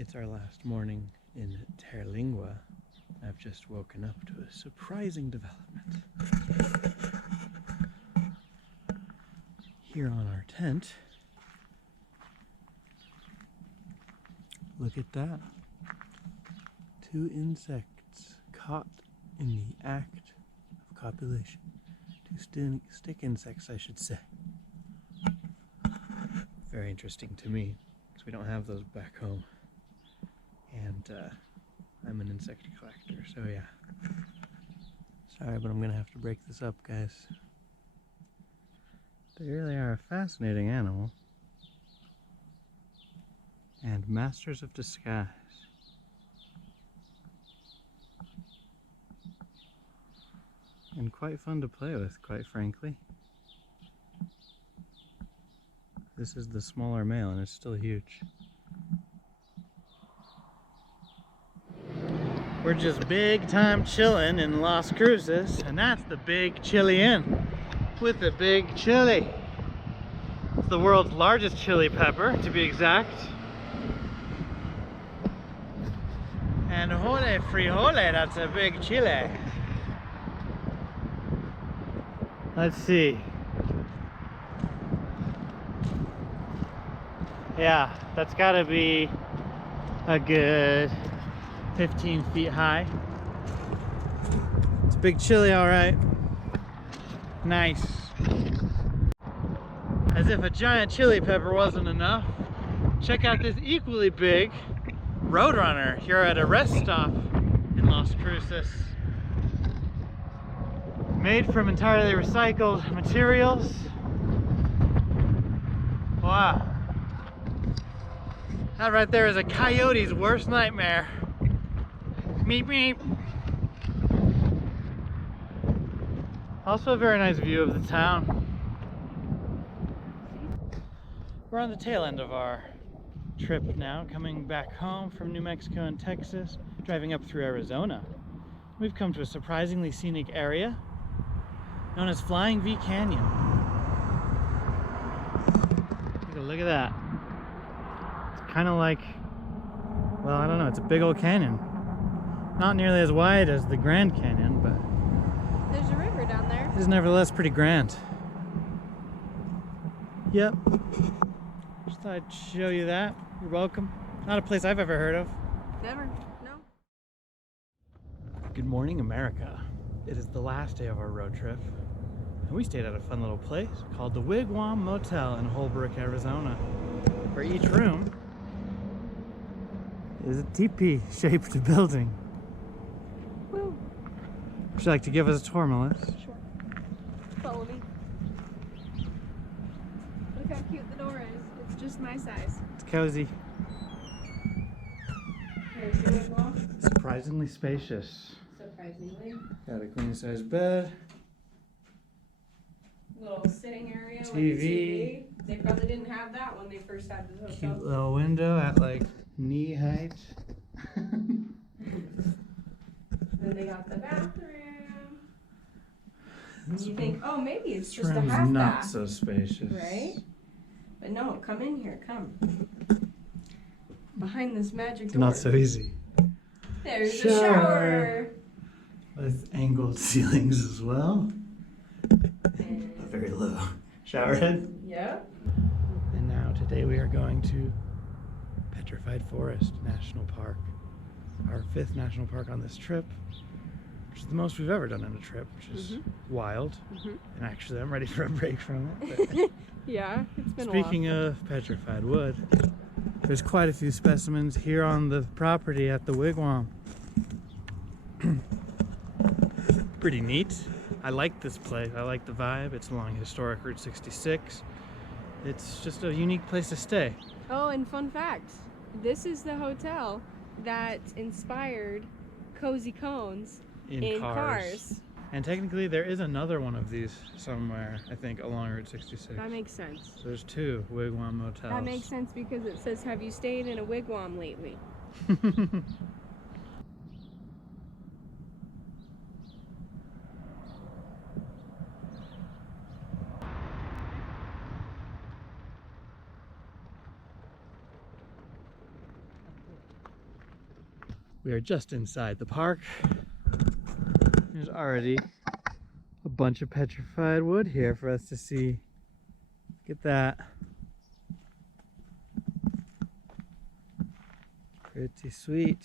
It's our last morning in Terlingua. I've just woken up to a surprising development. Here on our tent, look at that. 2 insects caught in the act of copulation. 2 stick insects, I should say. Very interesting to me, because we don't have those back home. And I'm an insect collector, so yeah. Sorry, but I'm gonna have to break this up, guys. They really are a fascinating animal. And masters of disguise. And quite fun to play with, quite frankly. This is the smaller male and it's still huge. We're just big time chilling in Las Cruces, and that's the Big Chili Inn with the big chili. It's the world's largest chili pepper, to be exact. And hole frijole, that's a big chili. Let's see. Yeah, that's gotta be a good 15 feet high. It's a big chili, all right. Nice. As if a giant chili pepper wasn't enough, check out this equally big Roadrunner here at a rest stop in Las Cruces. Made from entirely recycled materials. Wow. That right there is a coyote's worst nightmare. Meep meep. Also a very nice view of the town. We're on the tail end of our trip now, coming back home from New Mexico and Texas, driving up through Arizona. We've come to a surprisingly scenic area known as Flying V Canyon. Take a look at that. It's kind of like, well, I don't know, it's a big old canyon. Not nearly as wide as the Grand Canyon, but there's a river down there. It is nevertheless pretty grand. Yep. Just thought I'd show you that. You're welcome. Not a place I've ever heard of. Never. No. Good morning, America. It is the last day of our road trip, and we stayed at a fun little place called the Wigwam Motel in Holbrook, Arizona. For each room is a teepee-shaped building. Woo. Would you like to give us a tour, Melissa? Sure. Follow me. Look how cute the door is. It's just my size. It's cozy. There's the wigwam. Surprisingly spacious. Surprisingly. Got a queen size bed. Little sitting area. TV. With a TV. They probably didn't have that when they first had the hotel. Cute little window at like knee height. Then they got the bathroom. And you think, oh, maybe it's This just a room's half not bath. so spacious. Right? But no, come in here, come. Behind this magic door. Not so easy. There's the shower. With angled ceilings as well. And Very low. Shower head. yep. And now today we are going to Petrified Forest National Park. Our 5th national park on this trip, which is the most we've ever done on a trip, which is wild. And actually I'm ready for a break from it. But Yeah, it's been speaking of petrified wood, there's quite a few specimens here on the property at the Wigwam. Pretty neat. I like this place. I like the vibe. It's along historic Route 66. It's just a unique place to stay. Oh, and fun fact, this is the hotel that inspired Cozy Cones in Cars. And technically there is another one of these somewhere, I think, along Route 66. That makes sense. So there's 2 Wigwam motels. That makes sense because it says, have you stayed in a wigwam lately? We are just inside the park. There's already a bunch of petrified wood here for us to see. Look at that. Pretty sweet.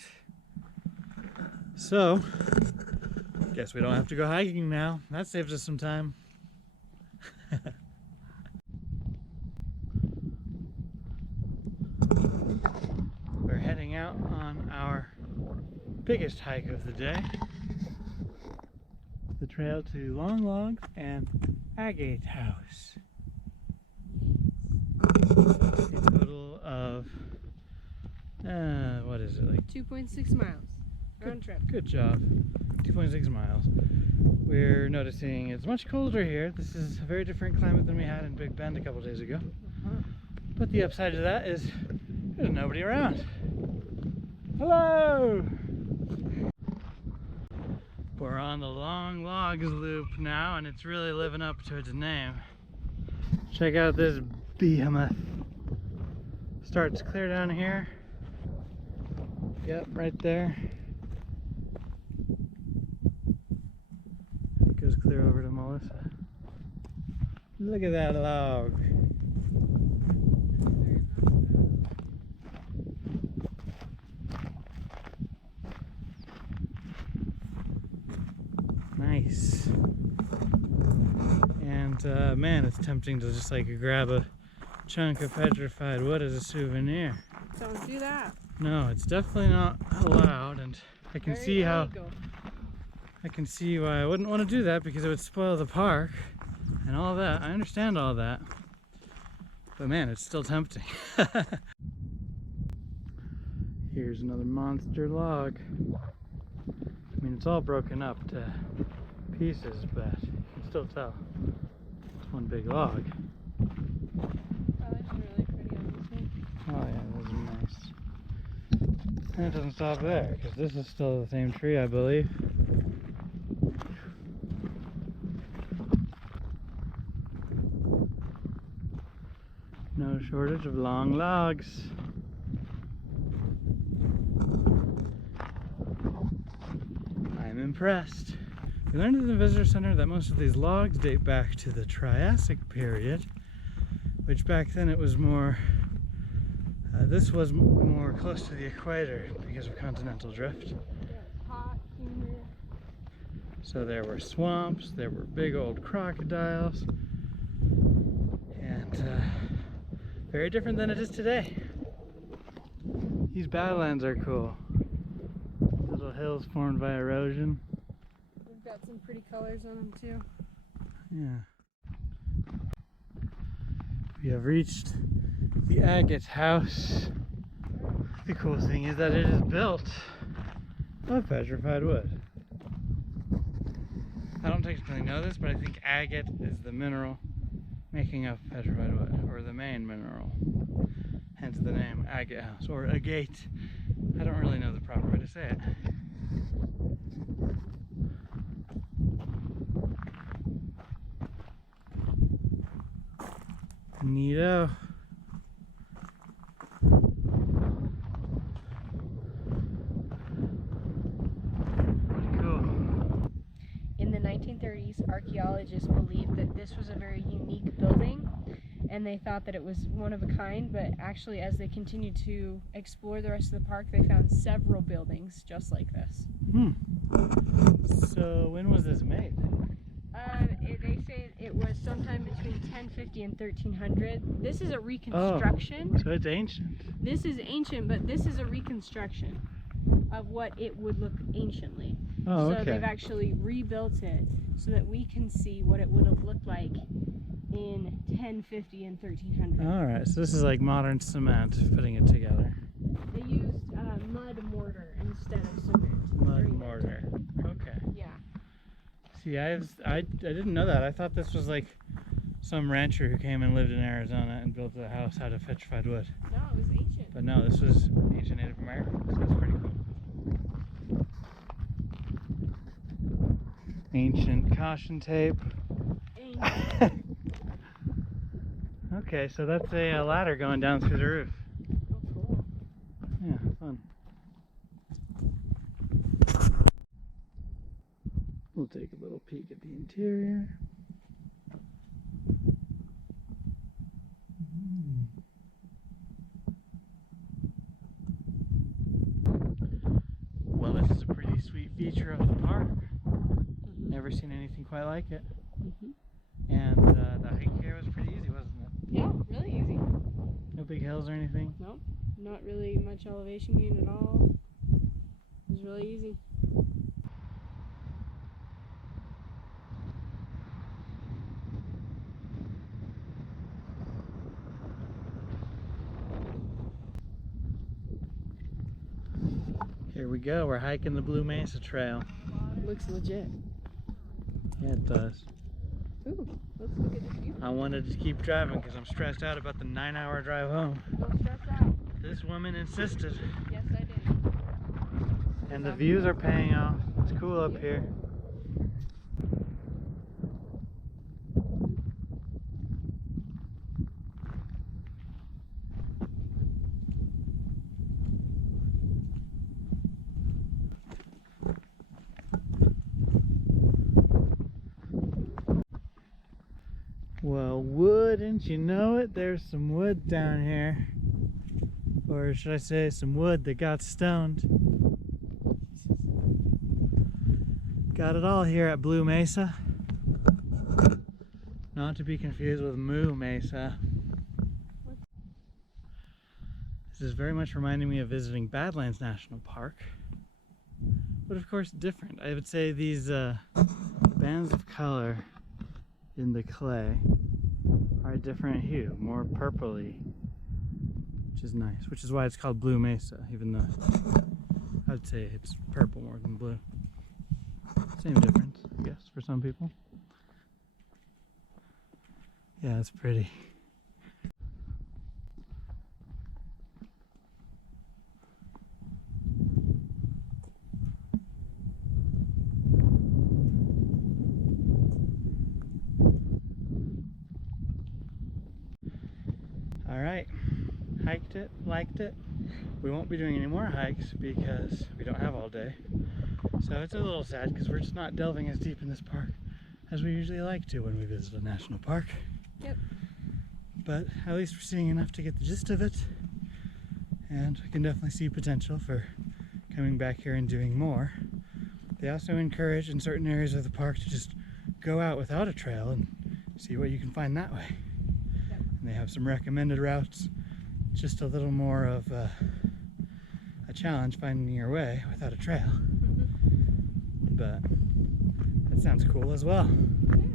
So, guess we don't have to go hiking now. That saves us some time. We're heading out on our biggest hike of the day. The trail to Long Log and Agate House. A total of, what is it, like 2.6 miles round trip. Good job. 2.6 miles. We're noticing it's much colder here. This is a very different climate than we had in Big Bend a couple days ago. But the upside to that is there's nobody around. Hello! We're on the Long Logs loop now, and it's really living up to its name. Check out this behemoth. Starts clear down here. Yep, right there. It goes clear over to Melissa. Look at that log. Nice. And man, it's tempting to just like grab a chunk of petrified wood as a souvenir. Don't do that. No, it's definitely not allowed, and I can see how I can see why I wouldn't want to do that, because it would spoil the park and all that. I understand all that, but man, it's still tempting. Here's another monster log. I mean, it's all broken up to pieces, but you can still tell it's one big log. Oh, that's really pretty on this one. Oh yeah, those are nice. And it doesn't stop there, because this is still the same tree, I believe. No shortage of long logs. I'm impressed. We learned at the visitor center that most of these logs date back to the Triassic period, which back then it was more, this was more close to the equator because of continental drift. Hot, humid. So there were swamps, there were big old crocodiles, and very different than it is today. These badlands are cool. Little hills formed by erosion. We've got some pretty colors on them too. Yeah. We have reached the Agate House. The cool thing is that it is built of petrified wood. I don't technically know this, but I think agate is the mineral making up petrified wood, or the main mineral. Hence the name Agate House, or agate. I don't really know the proper way to say it. Neato. Pretty cool. In the 1930s, archaeologists believed that this was a very unique building, and they thought that it was one of a kind, but actually as they continued to explore the rest of the park, they found several buildings just like this. So when was this made? They say it was sometime between 1050 and 1300. This is a reconstruction. Oh, so it's ancient. This is ancient, but this is a reconstruction of what it would look anciently. Oh, so okay. they've actually rebuilt it so that we can see what it would have looked like in 1050 and 1300. Alright, so this is like modern cement, putting it together. They used mud mortar instead of cement. Mud mortar. Okay. Yeah. See, I didn't know that. I thought this was like some rancher who came and lived in Arizona and built a house out of petrified wood. No, it was ancient. But no, this was ancient Native American, so that's pretty cool. Ancient caution tape. Ancient. Okay, so that's a ladder going down through the roof. Oh, cool. Yeah, fun. We'll take a little peek at the interior. Well, this is a pretty sweet feature of the park. Never seen anything quite like it. And the hike here was pretty easy, wasn't it? Yeah, really easy. No big hills or anything? Nope, not really much elevation gain at all. It was really easy. Here we go, we're hiking the Blue Mesa Trail. Looks legit. Yeah, it does. Ooh, let's look at this view. I wanted to keep driving because I'm stressed out about the 9-hour drive home. Don't stress out. This woman insisted. Yes, I did. And the views are paying off. It's cool up here. Well, wouldn't you know it, there's some wood down here. Or should I say some wood that got stoned. Got it all here at Blue Mesa. Not to be confused with Moo Mesa. This is very much reminding me of visiting Badlands National Park. But of course different. I would say these bands of color in the clay are a different hue, more purpley, which is nice, which is why it's called Blue Mesa, even though I would say it's purple more than blue. Same difference, I guess, for some people. Yeah, it's pretty. Alright, hiked it, liked it. We won't be doing any more hikes because we don't have all day. So it's a little sad because we're just not delving as deep in this park as we usually like to when we visit a national park. Yep. But at least we're seeing enough to get the gist of it. And we can definitely see potential for coming back here and doing more. They also encourage in certain areas of the park to just go out without a trail and see what you can find that way. And they have some recommended routes, just a little more of a challenge finding your way without a trail. But that sounds cool as well. Yeah.